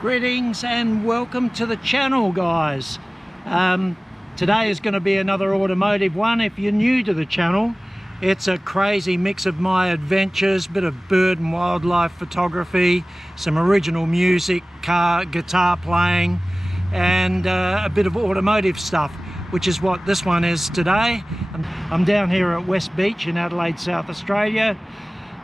Greetings and welcome to the channel, guys. Today is going to be another automotive one. If you're new to the channel, it's a crazy mix of my adventures, bit of bird and wildlife photography, some original music, guitar playing, and a bit of automotive stuff, which is what this one is today. I'm down here at West Beach in Adelaide, South Australia.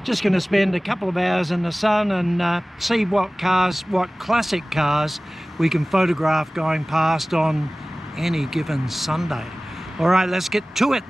Just going to spend a couple of hours in the sun and see what classic cars we can photograph going past on any given Sunday. All right, let's get to it.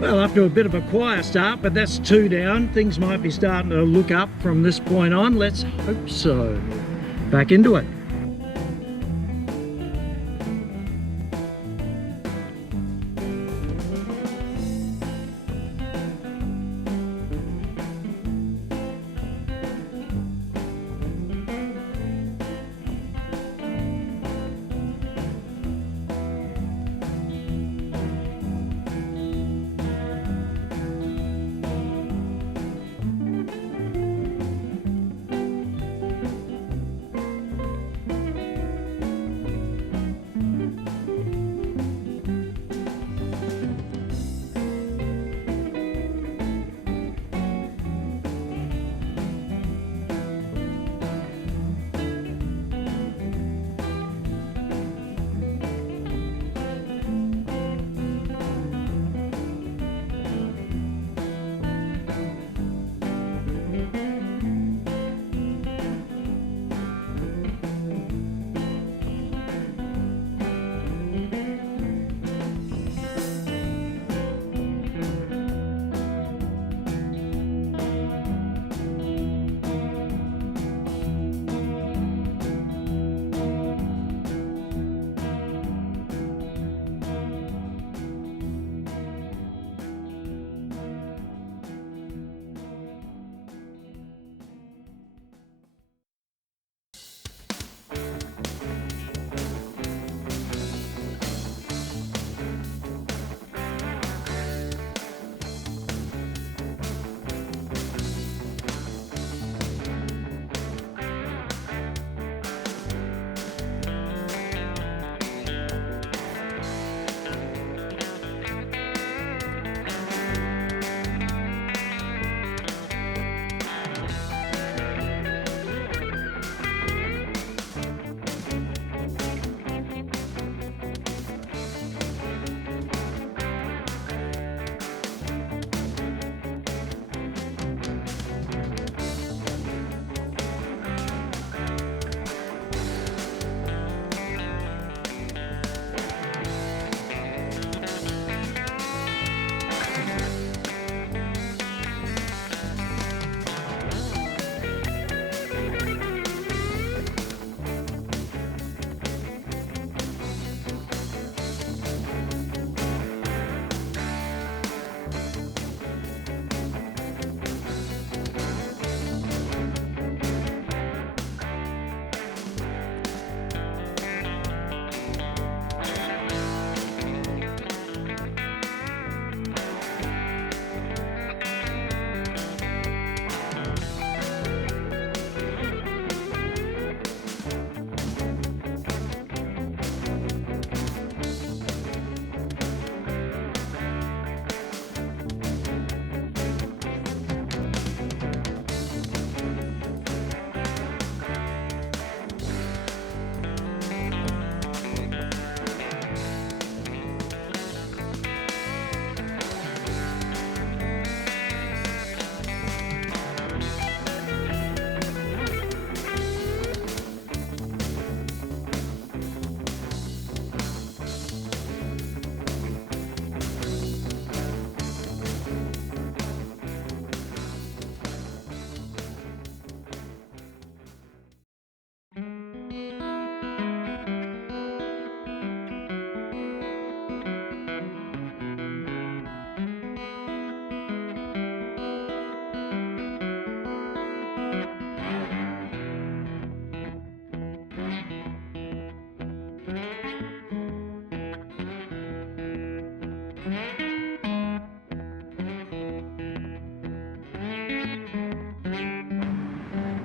Well, after a bit of a quiet start, but that's 2 down. Things might be starting to look up from this point on. Let's hope so. Back into it.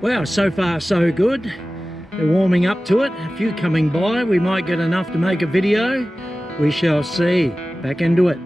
Well, so far so good. They're warming up to it. A few coming by. We might get enough to make a video. We shall see. Back into it.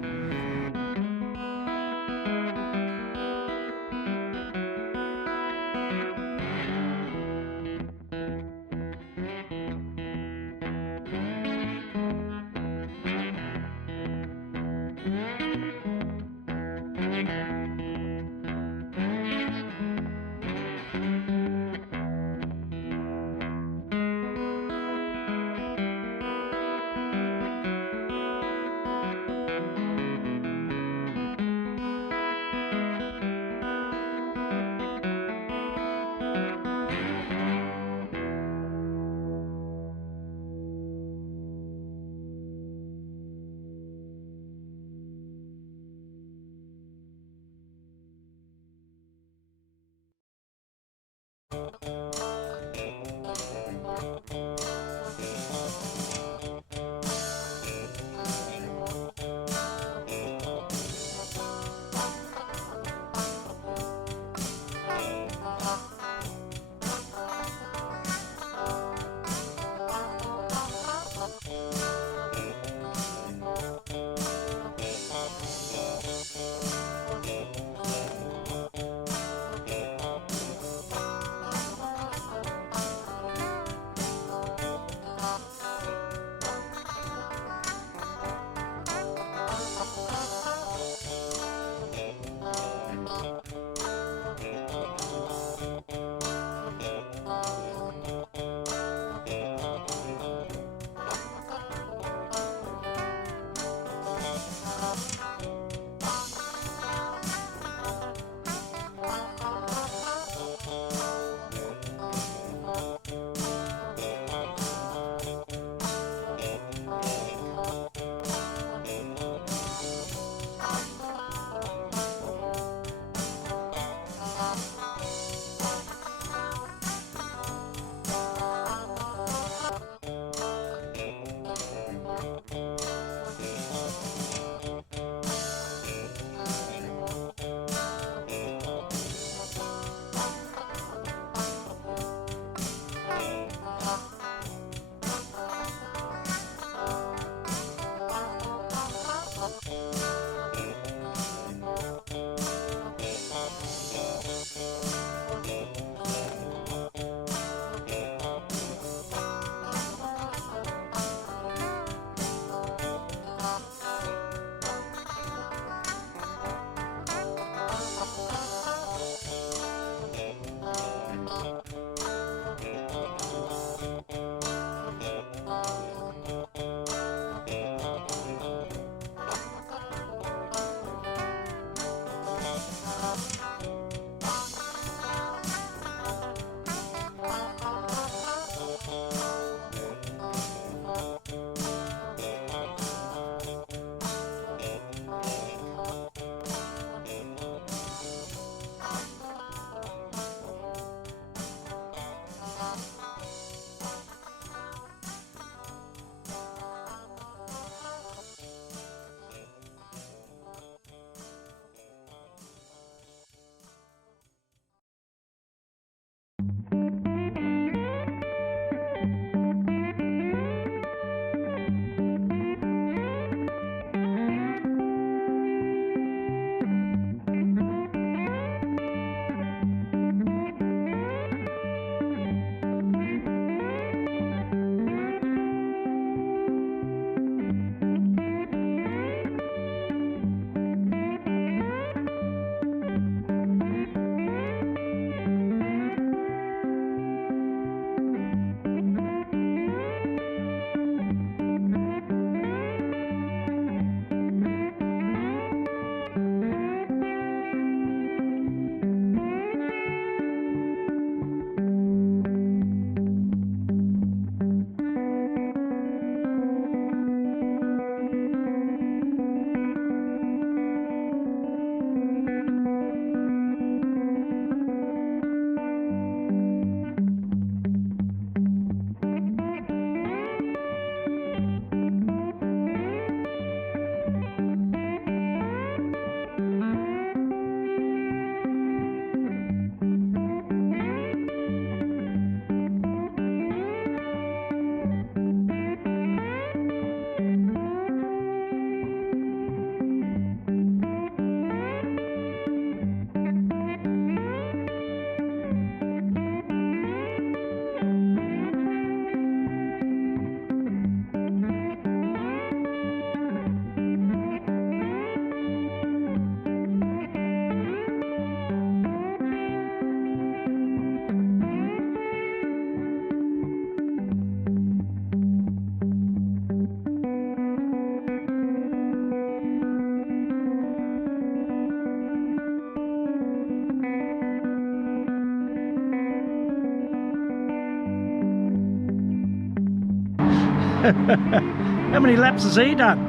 How many laps has he done?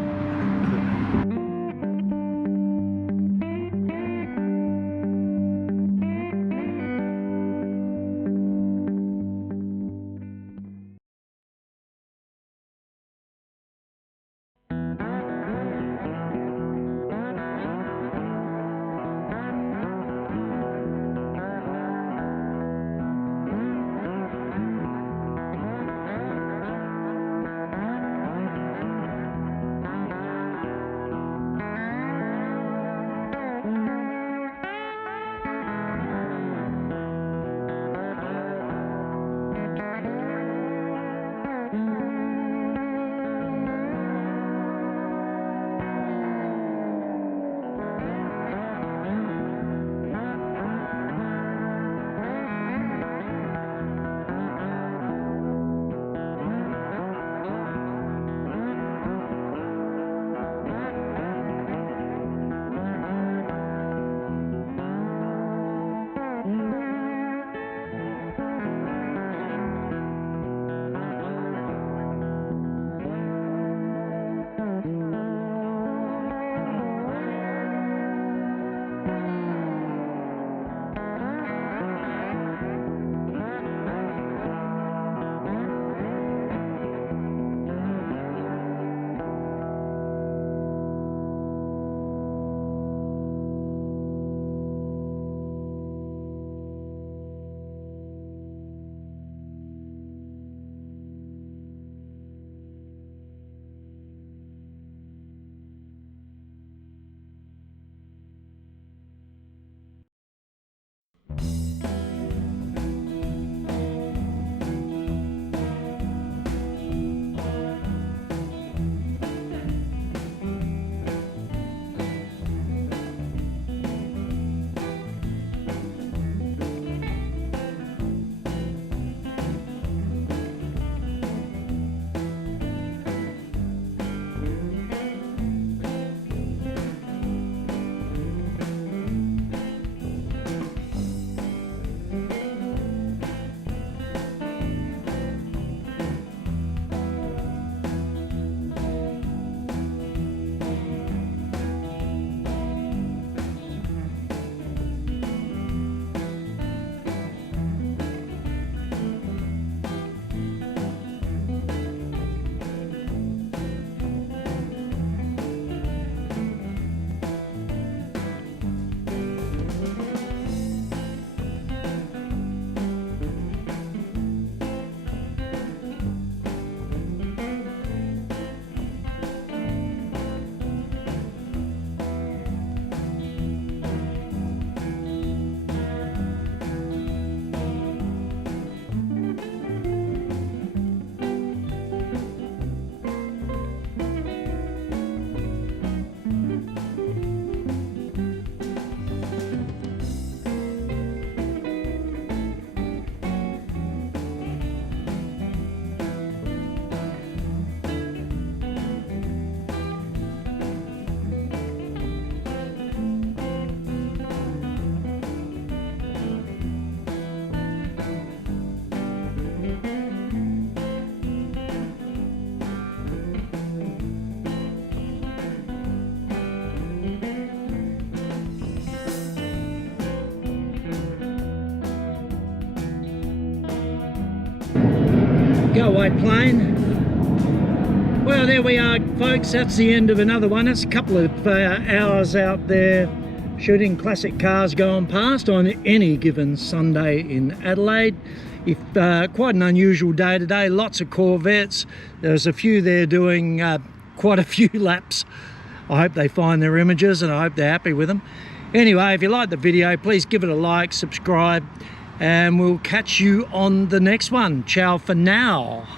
Go away plane. Well, there we are folks, that's the end of another one. It's a couple of hours out there shooting classic cars going past on any given Sunday in Adelaide. Quite an unusual day today, lots of Corvettes. There's a few there doing quite a few laps. I hope they find their images and I hope they're happy with them. Anyway, if you like the video, please give it a like, subscribe, and we'll catch you on the next one. Ciao for now.